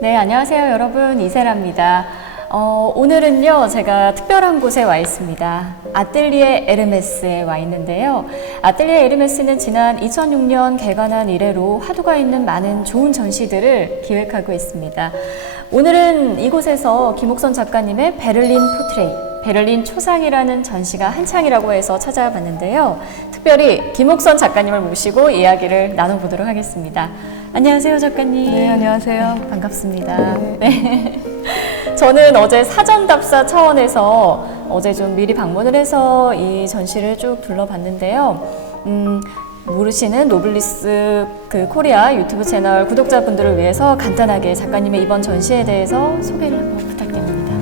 네, 안녕하세요 여러분, 이세라입니다. 오늘은요 제가 특별한 곳에 와 있습니다. 아뜰리에 에르메스에 와 있는데요. 아뜰리에 에르메스는 지난 2006년 개관한 이래로 화두가 있는 많은 좋은 전시들을 기획하고 있습니다. 오늘은 이곳에서 김옥선 작가님의 베를린 포트레이, 베를린 초상이라는 전시가 한창이라고 해서 찾아봤는데요. 특별히 김옥선 작가님을 모시고 이야기를 나눠보도록 하겠습니다. 안녕하세요 작가님. 네, 안녕하세요. 네, 반갑습니다. 네. 저는 어제 사전 답사 차원에서 어제 좀 미리 방문을 해서 이 전시를 쭉 둘러봤는데요. 모르시는 노블리스 코리아 유튜브 채널 구독자분들을 위해서 간단하게 작가님의 이번 전시에 대해서 소개를 한번 부탁드립니다.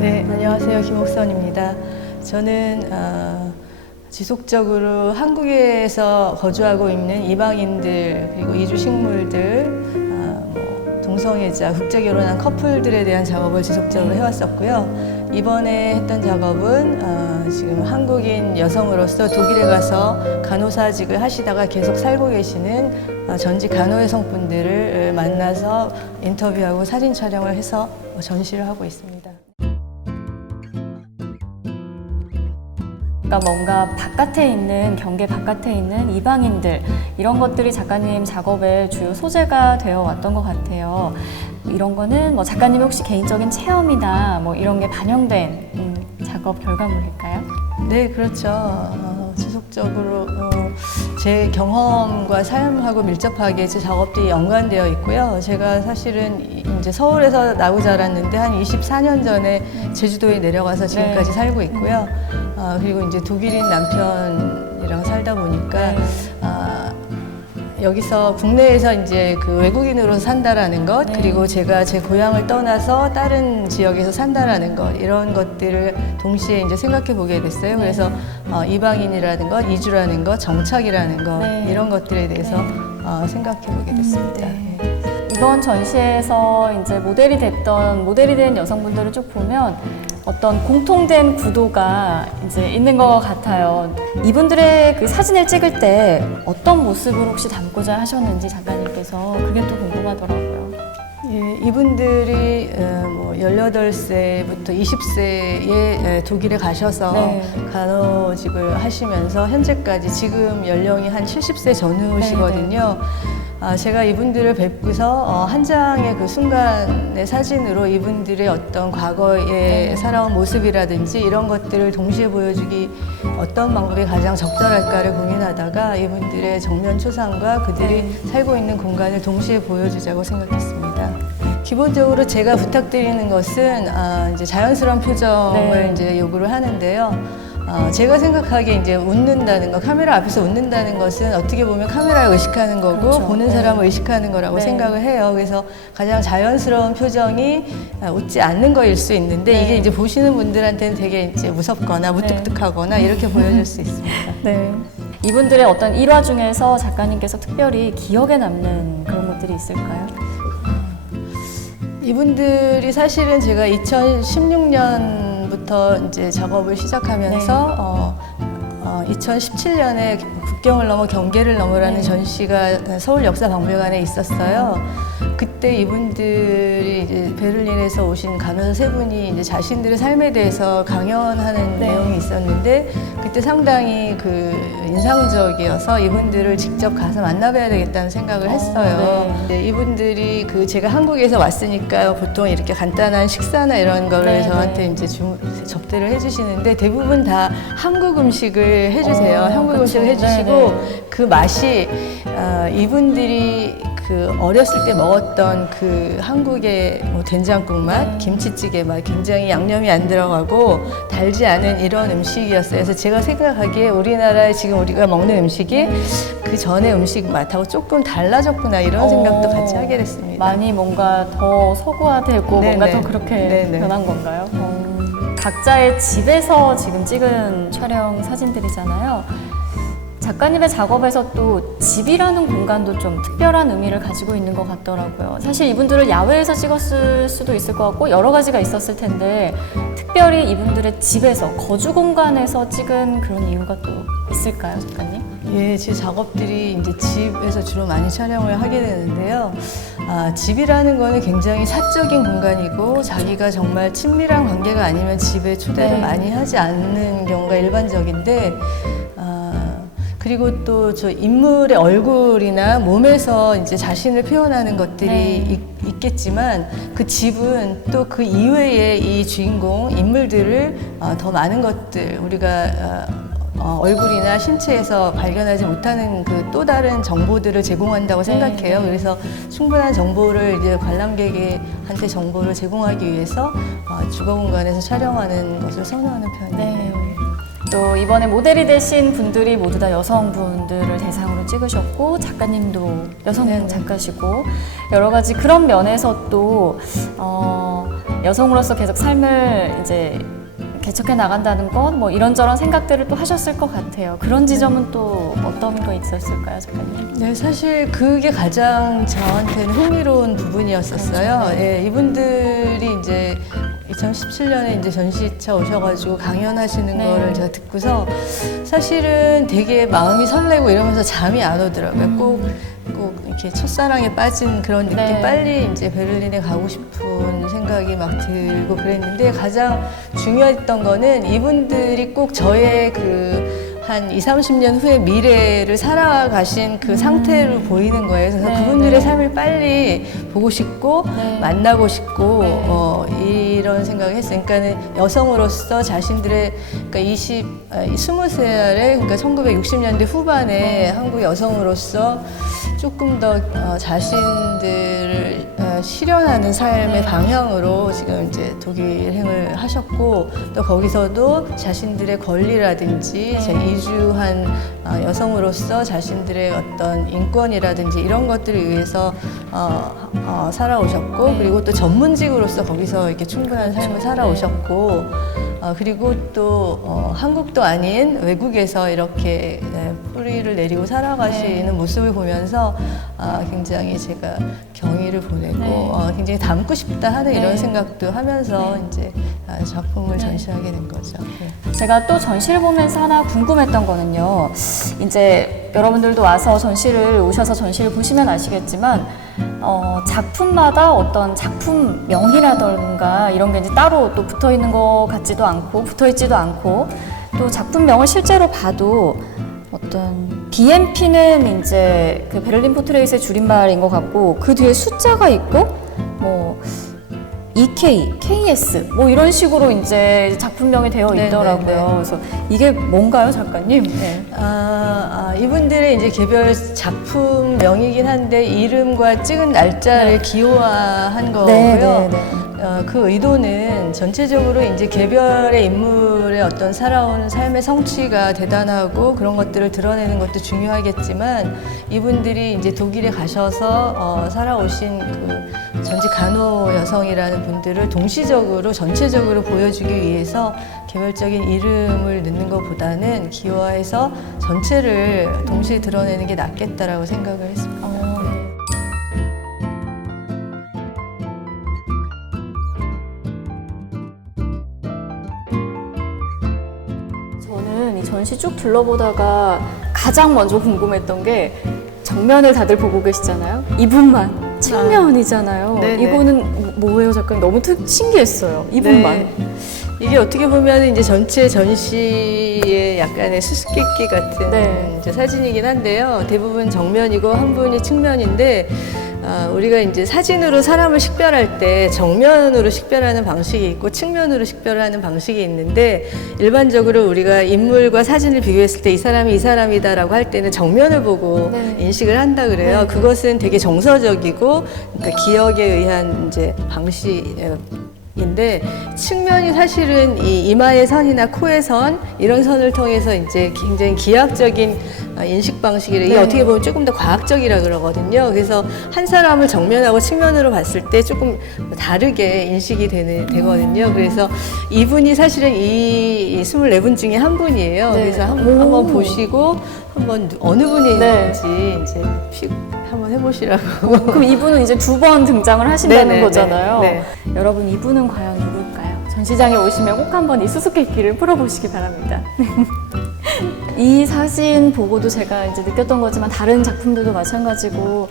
네, 안녕하세요. 김옥선입니다. 저는 지속적으로 한국에서 거주하고 있는 이방인들 그리고 이주 식물들, 동성애자, 국제결혼한 커플들에 대한 작업을 지속적으로 해왔었고요. 이번에 했던 작업은 지금 한국인 여성으로서 독일에 가서 간호사직을 하시다가 계속 살고 계시는 전직 간호 여성분들을 만나서 인터뷰하고 사진 촬영을 해서 전시를 하고 있습니다. 그러니까 뭔가 바깥에 있는, 경계 바깥에 있는 이방인들, 이런 것들이 작가님 작업의 주요 소재가 되어 왔던 것 같아요. 이런 거는 뭐 작가님의 혹시 개인적인 체험이나 뭐 이런 게 반영된 작업 결과물일까요? 네, 그렇죠. 지속적으로 제 경험과 삶하고 밀접하게 제 작업들이 연관되어 있고요. 제가 사실은 이제 서울에서 나고 자랐는데 한 24년 전에 제주도에 내려가서 지금까지 살고 있고요. 그리고 이제 독일인 남편이랑 살다 보니까 여기서 국내에서 이제 그 외국인으로 산다라는 것, 그리고 제가 제 고향을 떠나서 다른 지역에서 산다라는 것, 이런 것들을 동시에 이제 생각해 보게 됐어요. 그래서 이방인이라는 것, 이주라는 것, 정착이라는 것, 이런 것들에 대해서 생각해 보게 됐습니다. 이번 전시에서 이제 모델이 된 여성분들을 쭉 보면 어떤 공통된 구도가 이제 있는 것 같아요. 이분들의 그 사진을 찍을 때 어떤 모습을 혹시 담고자 하셨는지 작가님께서 그게 또 궁금하더라고요. 예, 이분들이 18세부터 20세에 독일에 가셔서 간호직을 하시면서 현재까지 지금 연령이 한 70세 전후시거든요. 제가 이분들을 뵙고서 한 장의 그 순간의 사진으로 이분들의 어떤 과거에 살아온 모습이라든지 이런 것들을 동시에 보여주기 어떤 방법이 가장 적절할까를 고민하다가 이분들의 정면 초상과 그들이 살고 있는 공간을 동시에 보여주자고 생각했습니다. 기본적으로 제가 부탁드리는 것은 이제 자연스러운 표정을 이제 요구를 하는데요. 제가 생각하기에 이제 웃는다는 거, 카메라 앞에서 웃는다는 것은 어떻게 보면 카메라를 의식하는 거고, 그렇죠. 보는 사람을 의식하는 거라고 생각을 해요. 그래서 가장 자연스러운 표정이 웃지 않는 거일 수 있는데, 이게 이제 보시는 분들한테는 되게 이제 무섭거나 무뚝뚝하거나 이렇게 보여질 수 있습니다. 이분들의 어떤 일화 중에서 작가님께서 특별히 기억에 남는 그런 것들이 있을까요? 이분들이 사실은 제가 2016년부터 이제 작업을 시작하면서 2017년에 국경을 넘어 경계를 넘으라는 전시가 서울역사박물관에 있었어요. 그때 이분들이 이제 베를린에서 오신 간호사 세 분이 이제 자신들의 삶에 대해서 강연하는 내용이 있었는데 그때 상당히 인상적이어서 이분들을 직접 가서 만나봐야 되겠다는 생각을 했어요. 이분들이 제가 한국에서 왔으니까 보통 이렇게 간단한 식사나 이런 거를 저한테 이제 접대를 해주시는데 대부분 다 한국 음식을 해주세요. 한국 음식을 해주시고 그 맛이 이분들이 어렸을 때 먹었던 한국의 된장국 맛, 김치찌개 맛, 굉장히 양념이 안 들어가고 달지 않은 이런 음식이었어요. 그래서 제가 생각하기에 우리나라에 지금 우리가 먹는 음식이 그 전의 음식 맛하고 조금 달라졌구나 이런 생각도 같이 하게 됐습니다. 많이 뭔가 더 서구화되고 뭔가 더 그렇게 변한 건가요? 각자의 집에서 지금 찍은 촬영 사진들이잖아요. 작가님의 작업에서 또 집이라는 공간도 좀 특별한 의미를 가지고 있는 것 같더라고요. 사실 이분들을 야외에서 찍었을 수도 있을 것 같고 여러 가지가 있었을 텐데 특별히 이분들의 집에서, 거주 공간에서 찍은 그런 이유가 또 있을까요, 작가님? 예, 제 작업들이 이제 집에서 주로 많이 촬영을 하게 되는데요. 집이라는 거는 굉장히 사적인 공간이고 자기가 정말 친밀한 관계가 아니면 집에 초대를 네. 많이 하지 않는 경우가 일반적인데 그리고 또 저 인물의 얼굴이나 몸에서 이제 자신을 표현하는 것들이 네. 있겠지만 그 집은 또 그 이외의 이 주인공 인물들을 더 많은 것들 우리가 얼굴이나 신체에서 발견하지 못하는 그 또 다른 정보들을 제공한다고 생각해요. 네. 그래서 충분한 정보를 이제 관람객한테 정보를 제공하기 위해서 주거 공간에서 촬영하는 것을 선호하는 편이에요. 네. 또 이번에 모델이 되신 분들이 모두 다 여성분들을 대상으로 찍으셨고 작가님도 여성 네. 작가시고 여러 가지 그런 면에서 또 여성으로서 계속 삶을 이제 개척해 나간다는 건 뭐 이런저런 생각들을 또 하셨을 것 같아요. 그런 지점은 또 어떤 거 있었을까요, 작가님? 네, 사실 그게 가장 저한테는 흥미로운 부분이었었어요. 그렇죠. 예, 이분들이 이제 2017년에 이제 전시차 오셔가지고 강연하시는 네. 거를 제가 듣고서 사실은 되게 마음이 설레고 이러면서 잠이 안 오더라고요. 꼭 이렇게 첫사랑에 빠진 그런 느낌, 네. 빨리 이제 베를린에 가고 싶은 생각이 막 들고 그랬는데 가장 중요했던 거는 이분들이 꼭 저의 한 20, 30년 후의 미래를 살아가신 그 상태로 보이는 거예요. 그래서 네, 그분들의 네. 삶을 빨리 보고 싶고 네. 만나고 싶고 네. 이런 생각을 했어요. 그러니까는 여성으로서 자신들의 그러니까 20세알에 그러니까 1960년대 후반에 한국 여성으로서 조금 더 자신들을 실현하는 삶의 방향으로 지금 이제 독일행을 하셨고 또 거기서도 자신들의 권리라든지 이주한 여성으로서 자신들의 어떤 인권이라든지 이런 것들을 위해서 살아오셨고 그리고 또 전문직으로서 거기서 이렇게 충분한 삶을 살아오셨고 그리고 또 한국도 아닌 외국에서 이렇게 뿌리를 내리고 살아가시는 모습을 보면서 굉장히 제가 경의를 보내고 굉장히 닮고 싶다 하는 이런 생각도 하면서 이제 작품을 전시하게 된 거죠. 네. 제가 또 전시를 보면서 하나 궁금했던 거는요. 이제 여러분들도 와서 오셔서 전시를 보시면 아시겠지만 작품마다 어떤 작품명이라던가 이런 게 이제 따로 또 붙어 있는 것 같지도 않고 붙어 있지도 않고 또 작품명을 실제로 봐도 어떤 BMP는 이제 그 베를린 포트레이트의 줄임말인 것 같고 그 뒤에 숫자가 있고 뭐 EK, KS 뭐 이런 식으로 이제 작품명이 되어 있더라고요. 네. 그래서 이게 뭔가요, 작가님? 네. 이분들의 이제 개별 작품명이긴 한데 이름과 찍은 날짜를 기호화한 거고요. 네. 그 의도는 전체적으로 이제 개별의 인물의 어떤 살아온 삶의 성취가 대단하고 그런 것들을 드러내는 것도 중요하겠지만 이분들이 이제 독일에 가셔서 살아오신 그 전직 간호 여성이라는 분들을 동시적으로 전체적으로 보여주기 위해서 개별적인 이름을 넣는 것보다는 기호화해서 전체를 동시에 드러내는 게 낫겠다라고 생각을 했습니다. 저는 이 전시 쭉 둘러보다가 가장 먼저 궁금했던 게 정면을 다들 보고 계시잖아요. 이분만 측면이잖아요. 네네. 이거는 뭐예요, 작가님? 너무 신기했어요. 이분만. 네. 이게 어떻게 보면 이제 전체 전시의 약간의 수수께끼 같은 네. 이제 사진이긴 한데요. 대부분 정면이고 한 분이 측면인데 우리가 이제 사진으로 사람을 식별할 때 정면으로 식별하는 방식이 있고 측면으로 식별하는 방식이 있는데 일반적으로 우리가 인물과 사진을 비교했을 때 이 사람이 이 사람이다라고 할 때는 정면을 보고 인식을 한다 그래요. 그것은 되게 정서적이고 그러니까 기억에 의한 이제 방식인데 측면이 사실은 이 이마의 선이나 코의 선 이런 선을 통해서 이제 굉장히 기하학적인 인식 방식이래. 이게 어떻게 보면 조금 더 과학적이라 그러거든요. 그래서 한 사람을 정면하고 측면으로 봤을 때 조금 다르게 인식이 되거든요. 그래서 이분이 사실은 이 24분 중에 한 분이에요. 네. 그래서 한번 보시고 한번 어느 분인지 이제 한번 해보시라고. 그럼 이분은 이제 2번 등장을 하신다는 네네, 거잖아요. 네. 여러분, 이분은 과연 누굴까요? 전시장에 오시면 꼭 한번 이 수수께끼를 풀어보시기 바랍니다. 이 사진 보고도 제가 이제 느꼈던 거지만 다른 작품들도 마찬가지고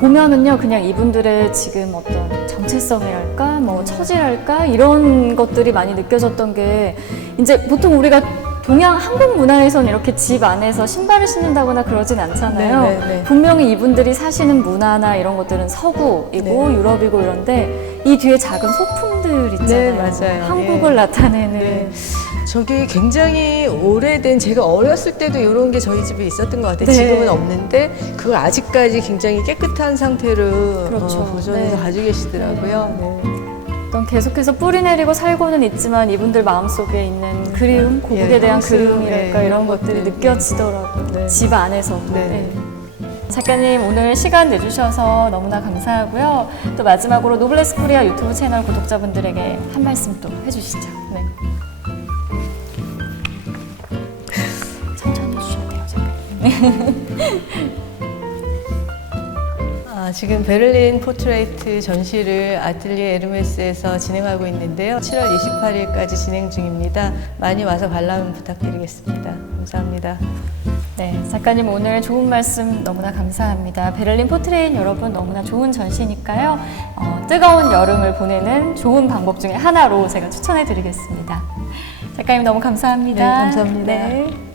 보면은요 그냥 이분들의 지금 어떤 정체성이랄까 뭐 처지랄까 이런 것들이 많이 느껴졌던 게 이제 보통 우리가 동양 한국 문화에서는 이렇게 집 안에서 신발을 신는다거나 그러진 않잖아요. 네. 분명히 이분들이 사시는 문화나 이런 것들은 서구이고 유럽이고 이런데 이 뒤에 작은 소품들 있잖아요. 네, 맞아요. 한국을 예. 나타내는 네. 저게 굉장히 오래된, 제가 어렸을 때도 이런 게 저희 집에 있었던 것 같아요. 네. 지금은 없는데 그걸 아직까지 굉장히 깨끗한 상태로 그렇죠. 보존해서 네. 가지고 계시더라고요. 네. 어떤 계속해서 뿌리 내리고 살고는 있지만 이분들 마음속에 있는 그리움, 고국에 예, 대한 향수, 그리움이랄까 예, 이런 이런 것들이 것들, 느껴지더라고요. 네. 집 안에서. 네. 작가님 오늘 시간 내주셔서 너무나 감사하고요. 또 마지막으로 노블레스 코리아 유튜브 채널 구독자분들에게 한 말씀 또 해주시죠. 네. 천천히 해주셔야 돼요, 작가님. 지금 베를린 포트레이트 전시를 아틀리에 에르메스에서 진행하고 있는데요. 7월 28일까지 진행 중입니다. 많이 와서 관람 부탁드리겠습니다. 감사합니다. 네, 작가님 오늘 좋은 말씀 너무나 감사합니다. 베를린 포트레인 여러분 너무나 좋은 전시니까요. 뜨거운 여름을 보내는 좋은 방법 중에 하나로 제가 추천해 드리겠습니다. 작가님 너무 감사합니다. 네, 감사합니다. 네.